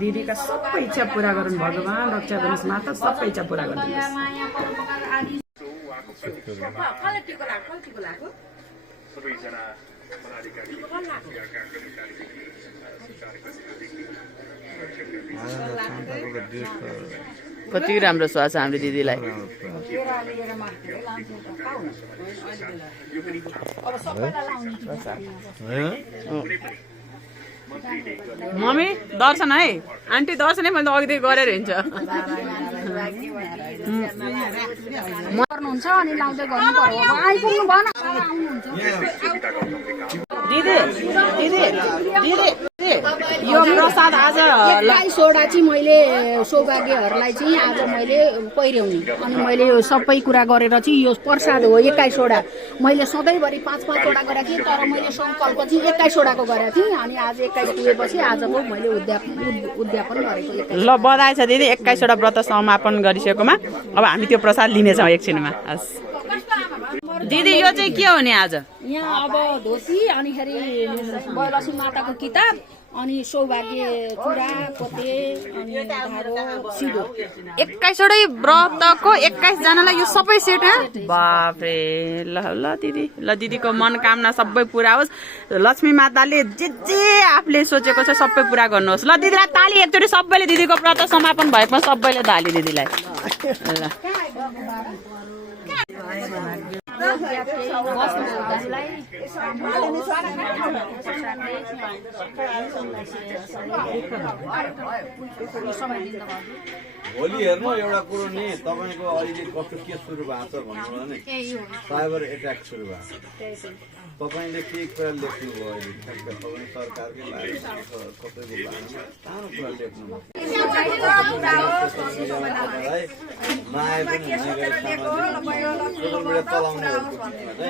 दिदीका सबै इच्छा पूरा गरून् भगवान् रक्षा गर्नुहोस् माता सबै इच्छा पूरा गरिदिनुहोस् कति राम्रो स्वास छ हाम्रो दिदीलाई मम्मी दर्शन है आन्टी दर्शनै मैले अघिदेखि गरेर हिँड्छ गर्नुहुन्छ अनि लाउँदै गर्नु पर्यो आइपुग्नु भएन दिदी दिदी दिदी यो प्रसाद आज 22 वटा चाहिँ मैले सौभाग्यहरूलाई चाहिँ आज मैले पहिर्याउने अनि मैले यो सबै कुरा गरेर चाहिँ यो प्रसाद हो 21 वटा मैले सधैँभरि 5-5 वटा गरेको थिएँ तर मैले सङ्कल्प चाहिँ 21 वटाको गरेको थिएँ अनि आज 21 पुगेपछि आजको मैले उद्यापन गरेको ल बधाई छ दिदी 21 वटा व्रत समापन गरिसकेकोमा अब हामी त्यो प्रसाद लिनेछौँ एकछिनमा हस् दिदी यो चाहिँ के हो नि आज यहाँ अब धोती अनि बैलसी माताको किताब अनि सौभाग्य चुरा पोते अनि धारो सिधो 21 वटै व्रतको 21 जनालाई यो सबै सेट बाफरे ल ल दिदी ल दिदीको मनोकामना सबै पुरा होस् लक्ष्मी माताले जे आफूले सोचेको छ सबै पुरा गर्नुहोस् ल दिदीलाई ताली एकचोटि सबैले दिदीको व्रत समापन भएपछि सबैले ताली दिदीलाई ल भोलि हेर्नु एउटा कुरो नि तपाईँको अहिले कस्तो के सुरु भएको छ भन्नु भने साइबर एट्याक सुरु भएको छ तपाईँले के कुरा लेख्नुभयो अहिले तपाईँ सरकारकै लागि सबैको बारेमा सानो कुरा लेख्नुभयो नआए पनि चलाउनेहरूको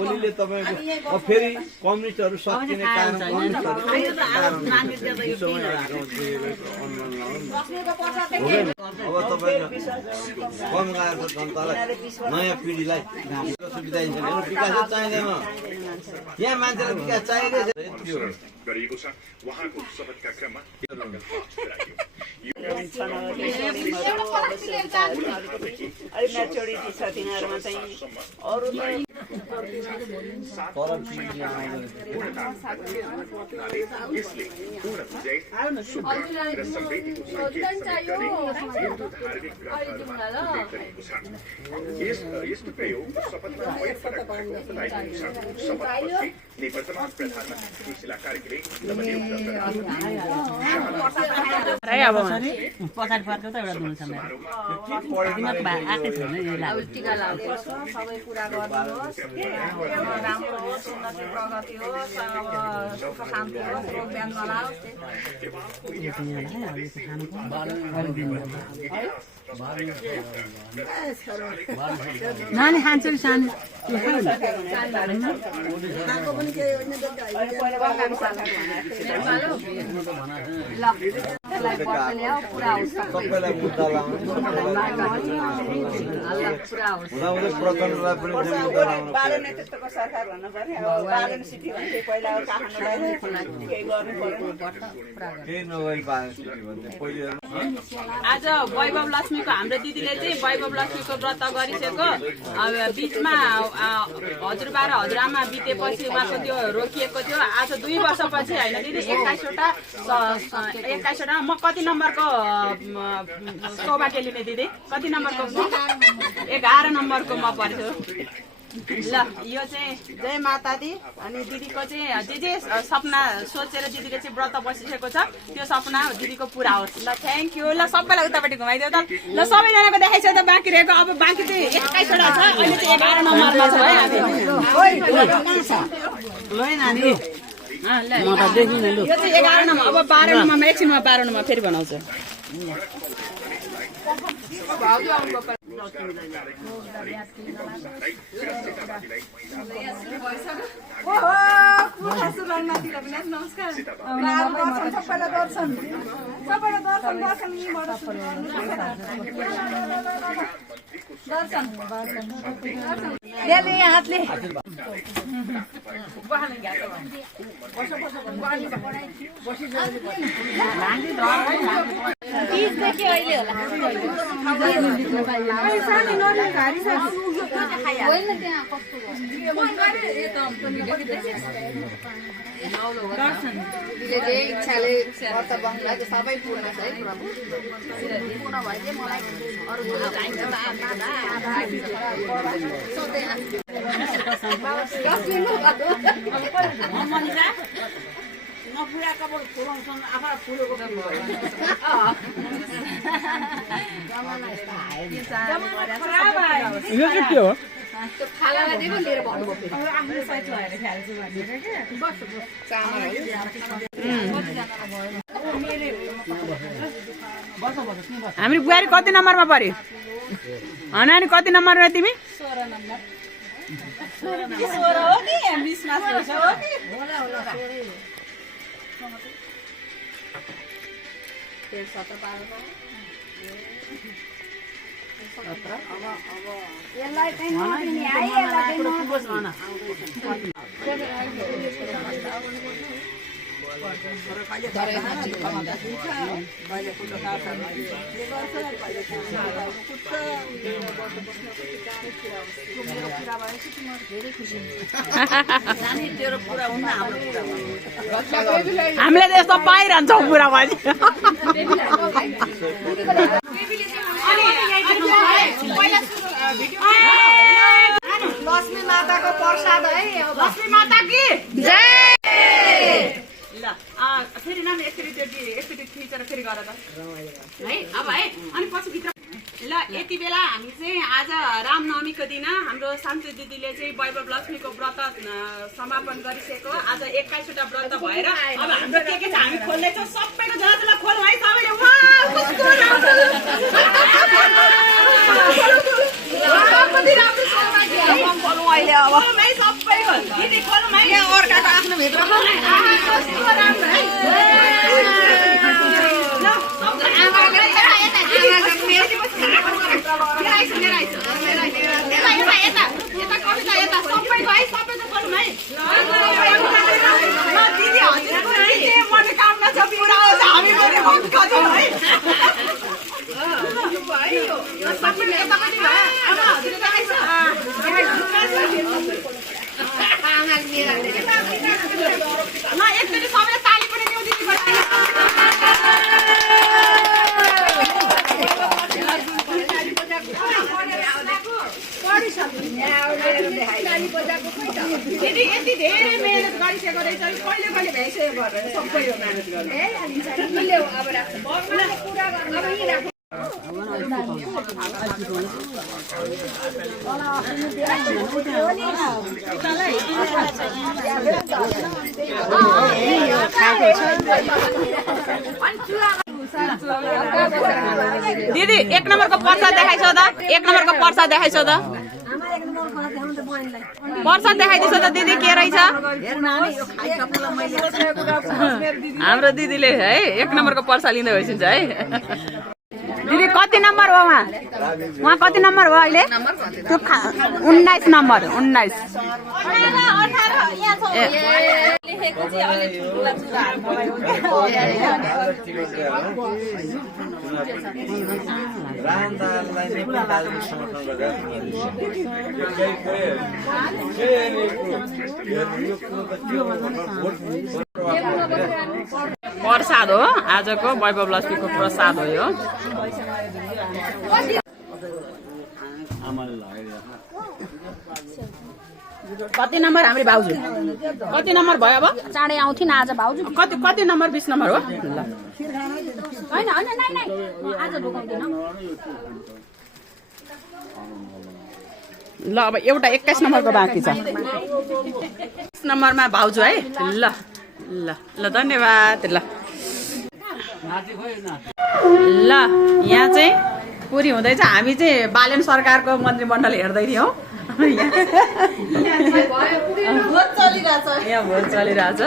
ओलीले तपाईँको फेरि कम्युनिस्टहरू सकिने कारण अब तपाईँको कम गएको जनतालाई नयाँ पिँढीलाई सुविधा दिन्छ विकास चाहिँदैन यहाँ मान्छेलाई विकास चाहिरहेको छ उहाँको शपथका क्रममा पछाडि फर्केर त एउटा दुनु छ मेरो आएकै छैन टिका लगाउने सबै कुरा गर्नुहोस् राम्रो होस् उन्नति प्रगति होस् सुख शान्ति होस् रोग बिहान नलाओस् नानी खान्छ सानो सबैलाई मुद्दा लाउने प्रचण्डलाई पनि मुद्दा लाउनु केही नगरी बालन सिटी भन्ने पहिले आज वैभव लक्ष्मीको हाम्रो दिदीले चाहिँ वैभव लक्ष्मीको व्रत गरिसकेको बिचमा हजुरबा र हजुरआमा बितेपछि उहाँको त्यो रोकिएको थियो आज 2 वर्षपछि होइन दिदी 21 वटा म कति नम्बरको सौभाग्य लिने दिदी कति नम्बरको 11 नम्बरको म पर्थ्यो ल यो चाहिँ जय माता दी अनि दिदीको चाहिँ जे सपना सोचेर दिदीले चाहिँ व्रत बसिसकेको छ त्यो सपना दिदीको पुरा होस् ल थ्याङ्क यू ल सबैलाई उतापट्टि घुमाइदियो त ल सबैजनाको देखाइसक्यो त बाँकी रहेको अब बाँकी चाहिँ 21 वटा छ अहिले चाहिँ 11 नम्बरमा छ है हामी यो चाहिँ 11 नम्बर अब 12 नम्बरमा एकछिनमा 12 नम्बर फेरि बनाउँछ इच्छाले व्रत बन्धुलाई त सबै पूर्ण छ है प्रभु पूर्ण भए चाहिँ मलाई अरू कुरा चाहिन्छ यो चाहिँ के हो त्यो खालालाई दिएको लिएर भन्नुभयो हामी बुहारी कति नम्बरमा पर्यो नानी कति नम्बरमा तिमी 16 नम्बर हामीले त यस्तो पाइरहन्छौँ पुरा भयो लक्ष्मी माताको प्रसाद है लक्ष्मी माता की जय ल फेरि नाम एकचोटि खिचेर फेरि गर त है अब है अनि पछि भित्र ल यति बेला हामी चाहिँ आज रामनवमीको दिन हाम्रो शान्ति दिदीले चाहिँ वैभव लक्ष्मीको व्रत समापन गरिसकेको आज 21वटा व्रत भएर अब हाम्रो के छ हामी खोल्दैछौँ सबैको जला खोलौँ है सबैले सबैको दिदी खोलौँ है अर्काको आफ्नो भित्र मनोकामना छ पुरा हामी एकचोटि सबैले ताली पनि दिउँ दिदी यति धेरै मेहनत गरिसकेको रहेछ कहिले कहिले भ्याइसकेको गरेर सबै यो मेहनत गर्नु दिदी 1 नम्बरको प्रसाद देखाइछौ त 1 नम्बरको प्रसाद देखाइछौ त प्रसाद देखाइदिन्छ त दिदी के रहेछ हाम्रो दिदीले है 1 नम्बरको प्रसाद लिँदै भइसिन्छ है दिदी कति नम्बर हो उहाँ कति नम्बर हो अहिले 19 नम्बर 19 प्रसाद हो आजको वैभव लक्ष्मीको प्रसाद हो यो कति नम्बर हाम्रो भाउजू कति नम्बर भयो अब चाँडै आउँथिन आज भाउजू कति नम्बर 20 नम्बर हो हैन आज ढोकाउँदैन ल अब एउटा 21 नम्बरको बाँकी छ 20 नम्बरमा भाउजू है ल ल ल धन्यवाद ल ल यहाँ चाहिँ पुरी हुँदैछ। हामी चाहिँ बालेन सरकारको मन्त्रीमण्डल हेर्दै थियौँ। यहाँ भोट चलिरहेछ।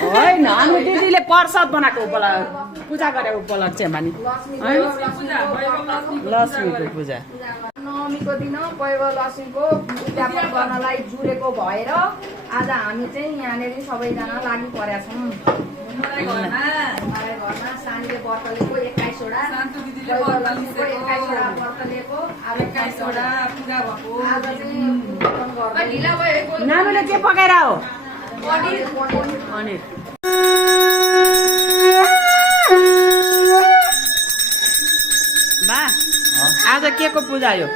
होइन अनि दिदीले प्रसाद बनाएको पूजा गरे उपलक्ष्यमा नि लक्ष्मीको पूजा। नवमीको दिन वैभव लक्ष्मीको उद्यापन गर्नलाई जुरेको भएर आज हामी चाहिँ यहाँनिर सबैजना लागि परेका छौँ। घरमा सानीले व्रत लिएको 21 वटा, वैभव लक्ष्मीको 21 वटा व्रत लिएको, आज 21 वटा पूजा भएको। आज चाहिँ नानुले के पकाएर हो? पनिर। बा आज के को पूजा यो?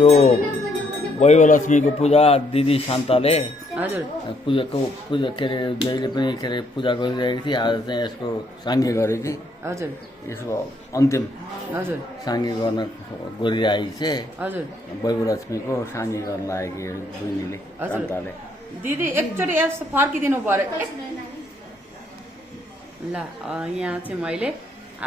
यो वैभवलक्ष्मीको पूजा दिदी शान्ताले हजुर पूजा के अरे जहिले पनि के अरे पूजा गरिरहेको थिएँ। आज चाहिँ यसको साङ्गे गरेको थिएँ। हजुर यसको अन्तिम हजुर साङ्गे गर्न गरिरहेको छ। हजुर वैभवलक्ष्मीको साङ्गे गर्न लागेको बहिनीले शान्ताले। दिदी एकचोटि यस्तो फर्किदिनु पर्यो। ल यहाँ चाहिँ मैले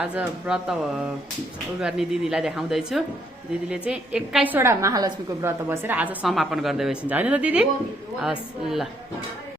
आज व्रत उ गर्ने दिदीलाई देखाउँदैछु। दिदीले चाहिँ 21 वटा महालक्ष्मीको व्रत बसेर आज समापन गर्दै बसिन्छ होइन त दिदी? हस् ल।